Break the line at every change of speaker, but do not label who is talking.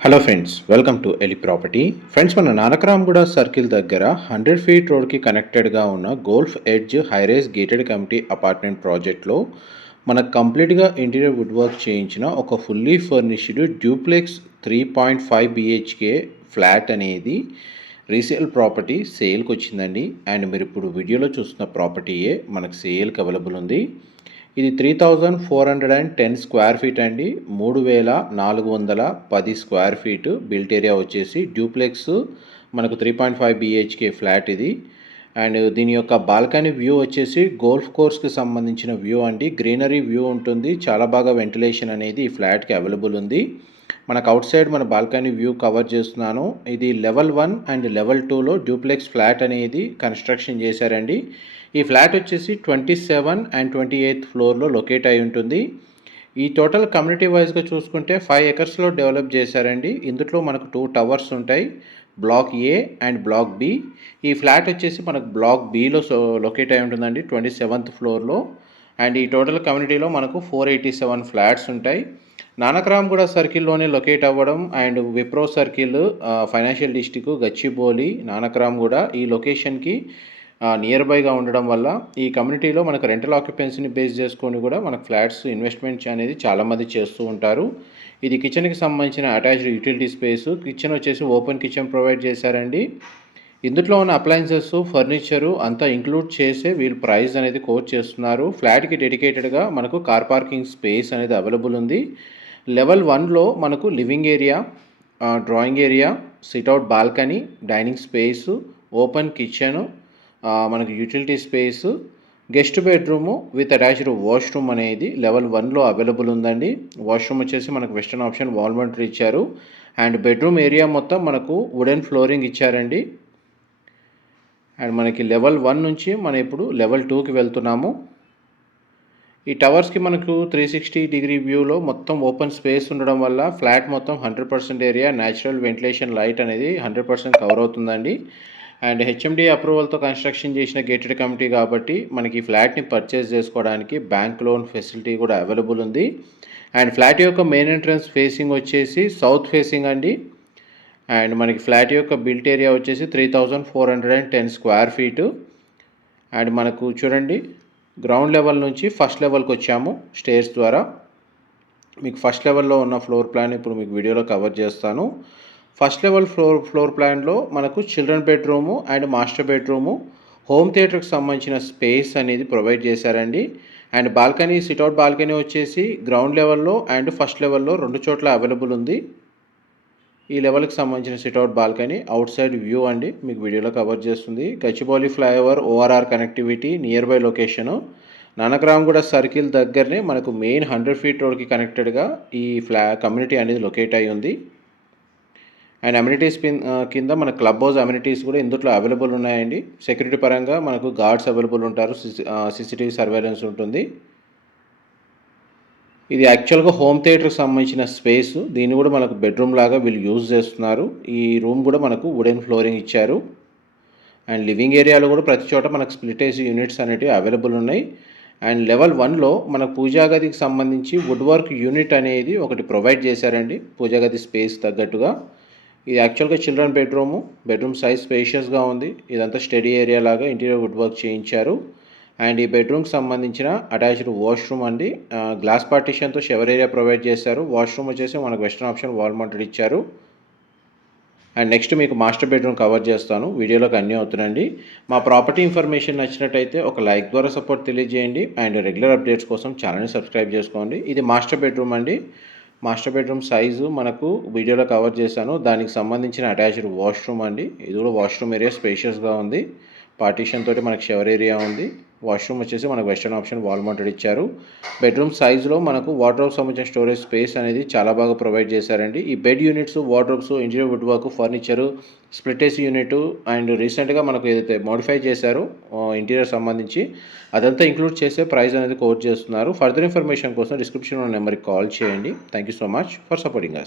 Hello friends welcome to Eli property. Friends మన Nanakramguda circle దగ్గర hundred feet రోడ్కి కనెక్టెడ్గా ఉన్న golf edge high rise gated community apartment ప్రాజెక్ట్లో మనకు కంప్లీట్గా ఇంటీరియర్ వుడ్ వర్క్ చేయించిన ఒక fully furnished duplex three point five BHK flat అనేది రీసేల్ ప్రాపర్టీ సేల్కి వచ్చిందండి అండ్ మీరు ఇప్పుడు వీడియోలో చూస్తున్న ప్రాపర్టీయే మనకు సేల్కి అవైలబుల్ ఉంది. ఇది three thousand four hundred and ten square feet అండి. మూడు వేల నాలుగు వందల పది స్క్వేర్ ఫీట్ బిల్ట్ ఏరియా వచ్చేసి డ్యూప్లెక్స్ మనకు three point five BHK flat ఇది. అండ్ దీని యొక్క బాల్కనీ వ్యూ వచ్చేసి గోల్ఫ్ కోర్స్కి సంబంధించిన వ్యూ అండి. గ్రీనరీ వ్యూ ఉంటుంది. చాలా బాగా వెంటిలేషన్ అనేది ఈ ఫ్లాట్కి అవైలబుల్ ఉంది. మనకు అవుట్ సైడ్ మన బాల్కనీ వ్యూ కవర్ చేస్తున్నాను. ఇది లెవెల్ వన్ అండ్ లెవెల్ టూలో డ్యూప్లెక్స్ ఫ్లాట్ అనేది కన్స్ట్రక్షన్ చేశారండి. ఈ ఫ్లాట్ వచ్చేసి twenty seven and twenty eighth ఫ్లోర్లో లొకేట్ అయి ఉంటుంది. ఈ టోటల్ కమ్యూనిటీ వైజ్గా చూసుకుంటే ఫైవ్ ఎకర్స్లో డెవలప్ చేశారండి. ఇందులో మనకు టూ టవర్స్ ఉంటాయి. Block A and block B. ఈ ఫ్లాట్ వచ్చేసి మనకు బ్లాక్ బిలో లొకేట్ అయి ఉంటుందండి ట్వంటీ సెవెంత్ ఫ్లోర్లో అండ్ ఈ టోటల్ కమ్యూనిటీలో మనకు ఫోర్ ఎయిటీ సెవెన్ ఫ్లాట్స్ ఉంటాయి. నానక్రామ్ కూడా సర్కిల్లోనే లొకేట్ అవ్వడం and Wipro circle financial district Gachibowli Nanakram కూడా ఈ లొకేషన్కి నియర్ బైగా ఉండడం వల్ల ఈ కమ్యూనిటీలో మనకు రెంటల్ ఆక్యుపెన్సీని బేస్ చేసుకొని కూడా మనకు ఫ్లాట్స్ ఇన్వెస్ట్మెంట్ అనేది చాలామంది చేస్తూ ఉంటారు. ఇది కిచెన్కి సంబంధించిన అటాచ్డ్ యూటిలిటీ స్పేస్ కిచెన్ వచ్చేసి ఓపెన్ కిచెన్ ప్రొవైడ్ చేశారండి. ఇందులో ఉన్న అప్లయన్సెస్ ఫర్నిచరు అంతా ఇంక్లూడ్ చేసే వీళ్ళు ప్రైస్ అనేది కోట్ చేస్తున్నారు. ఫ్లాట్కి డెడికేటెడ్గా మనకు కార్ పార్కింగ్ స్పేస్ అనేది అవైలబుల్ ఉంది. లెవెల్ వన్లో మనకు living area drawing area sit out balcony dining space open kitchen మనకు utility space guest bedroom with attached washroom అనేది లెవెల్ వన్లో అవైలబుల్ ఉందండి. వాష్రూమ్ వచ్చేసి మనకు వెస్టర్న్ ఆప్షన్ వాల్మెంటర్ ఇచ్చారు. అండ్ బెడ్రూమ్ ఏరియా మొత్తం మనకు వుడెన్ ఫ్లోరింగ్ ఇచ్చారండి. అండ్ మనకి లెవెల్ వన్ నుంచి మనం ఇప్పుడు లెవెల్ టూకి వెళ్తున్నాము. ఈ టవర్స్కి మనకు త్రీ సిక్స్టీ డిగ్రీ వ్యూలో మొత్తం ఓపెన్ స్పేస్ ఉండడం వల్ల ఫ్లాట్ మొత్తం hundred percent area natural ventilation light అనేది హండ్రెడ్ పర్సెంట్ కవర్ అవుతుందండి. అండ్ హెచ్ఎండి అప్రూవల్తో కన్స్ట్రక్షన్ చేసిన గేటెడ్ కమిటీ కాబట్టి మనకి ఫ్లాట్ని పర్చేస్ చేసుకోవడానికి బ్యాంక్ లోన్ ఫెసిలిటీ కూడా అవైలబుల్ ఉంది. అండ్ ఫ్లాట్ యొక్క మెయిన్ ఎంట్రన్స్ ఫేసింగ్ వచ్చేసి సౌత్ ఫేసింగ్ అండి. అండ్ మనకి ఫ్లాట్ యొక్క బిల్ట్ ఏరియా వచ్చేసి three thousand four hundred and ten square feet. And మనకు చూడండి గ్రౌండ్ లెవెల్ నుంచి ఫస్ట్ లెవెల్కి వచ్చాము స్టేర్స్ ద్వారా. మీకు ఫస్ట్ లెవెల్లో ఉన్న ఫ్లోర్ ప్లాన్ ఇప్పుడు మీకు వీడియోలో కవర్ చేస్తాను. ఫస్ట్ లెవెల్ ఫ్లోర్ ఫ్లోర్ ప్లాన్లో మనకు children bedroom and master bedroom. Home థియేటర్కి సంబంధించిన స్పేస్ అనేది ప్రొవైడ్ చేశారండి. And balcony sit out balcony వచ్చేసి గ్రౌండ్ లెవెల్లో అండ్ ఫస్ట్ లెవెల్లో రెండు చోట్ల అవైలబుల్ ఉంది. ఈ లెవెల్కి సంబంధించిన sit out balcony outside view అండి. మీకు వీడియోలో కవర్ చేస్తుంది. Gachibowli flyover ORR connectivity nearby location. Nanakramguda circle దగ్గరనే మనకు మెయిన్ హండ్రెడ్ ఫీట్ రోడ్కి కనెక్టెడ్గా ఈ ఫ్లా కమ్యూనిటీ అనేది లొకేట్ అయి ఉంది. అండ్ అమ్యూనిటీస్ కింద మన క్లబ్ హౌస్ అమ్యూనిటీస్ కూడా ఇందులో అవైలబుల్ ఉన్నాయండి. సెక్యూరిటీ పరంగా మనకు గార్డ్స్ అవైలబుల్ ఉంటారు. సిసిటీవీ సర్వేలెన్స్ ఉంటుంది. ఇది యాక్చువల్గా హోమ్ థియేటర్కి సంబంధించిన స్పేస్ దీన్ని కూడా మనకు బెడ్రూమ్ లాగా వీళ్ళు యూజ్ చేస్తున్నారు. ఈ రూమ్ కూడా మనకు వుడెన్ ఫ్లోరింగ్ ఇచ్చారు. అండ్ లివింగ్ ఏరియాలో కూడా ప్రతి చోట మనకు స్ప్లిట్ ఏసీ యూనిట్స్ అనేవి అవైలబుల్ ఉన్నాయి. అండ్ లెవెల్ వన్లో మనకు పూజాగదికి సంబంధించి వుడ్ వర్క్ యూనిట్ అనేది ఒకటి ప్రొవైడ్ చేశారండి. పూజాగది స్పేస్ తగ్గట్టుగా. ఇది యాక్చువల్గా చిల్డ్రన్ బెడ్రూము బెడ్రూమ్ సైజ్ స్పేషియస్గా ఉంది. ఇదంతా స్టడీ ఏరియా లాగా ఇంటీరియర్ వుడ్ వర్క్ చేయించారు. అండ్ ఈ బెడ్రూమ్కి సంబంధించిన అటాచ్డ్ వాష్రూమ్ అండి. గ్లాస్ పార్టీషన్తో షవర్ ఏరియా ప్రొవైడ్ చేశారు. వాష్రూమ్ వచ్చేసి మనకు వెస్ట్రన్ ఆప్షన్ వాల్ మౌంటెడ్ ఇచ్చారు. అండ్ నెక్స్ట్ మీకు మాస్టర్ బెడ్రూమ్ కవర్ చేస్తాను. వీడియోలోకి అన్నీ అవుతుందండి. మా ప్రాపర్టీ ఇన్ఫర్మేషన్ నచ్చినట్టయితే ఒక లైక్ ద్వారా సపోర్ట్ తెలియజేయండి. అండ్ రెగ్యులర్ అప్డేట్స్ కోసం ఛానల్ని సబ్స్క్రైబ్ చేసుకోండి. ఇది మాస్టర్ బెడ్రూమ్ అండి. మాస్టర్ బెడ్రూమ్ సైజు మనకు వీడియోలో కవర్ చేశాను. దానికి సంబంధించిన అటాచ్డ్ వాష్రూమ్ అండి. ఇది కూడా వాష్రూమ్ ఏరియా స్పేషియస్గా ఉంది. పార్టీషన్ తోటి మనకు షవర్ ఏరియా ఉంది. వాష్రూమ్ వచ్చేసి మనకు వెస్టర్న్ ఆప్షన్ వాల్ మౌంటెడ్ ఇచ్చారు. బెడ్రూమ్ సైజులో మనకు వార్డ్రోబ్ సంబంధించిన స్టోరేజ్ స్పేస్ అనేది చాలా బాగా ప్రొవైడ్ చేశారండి. ఈ bed units wardrobes interior wood work furniture split AC unit and రీసెంట్గా మనకు ఏదైతే మోడిఫై చేశారో ఇంటీరియర్ సంబంధించి అదంతా ఇంక్లూడ్ చేసే ప్రైస్ అనేది కోట్ చేస్తున్నారు. ఫర్దర్ ఇన్ఫర్మేషన్ కోసం డిస్క్రిప్షన్ నెంబర్కి కాల్ చేయండి. Thank you so much for supporting us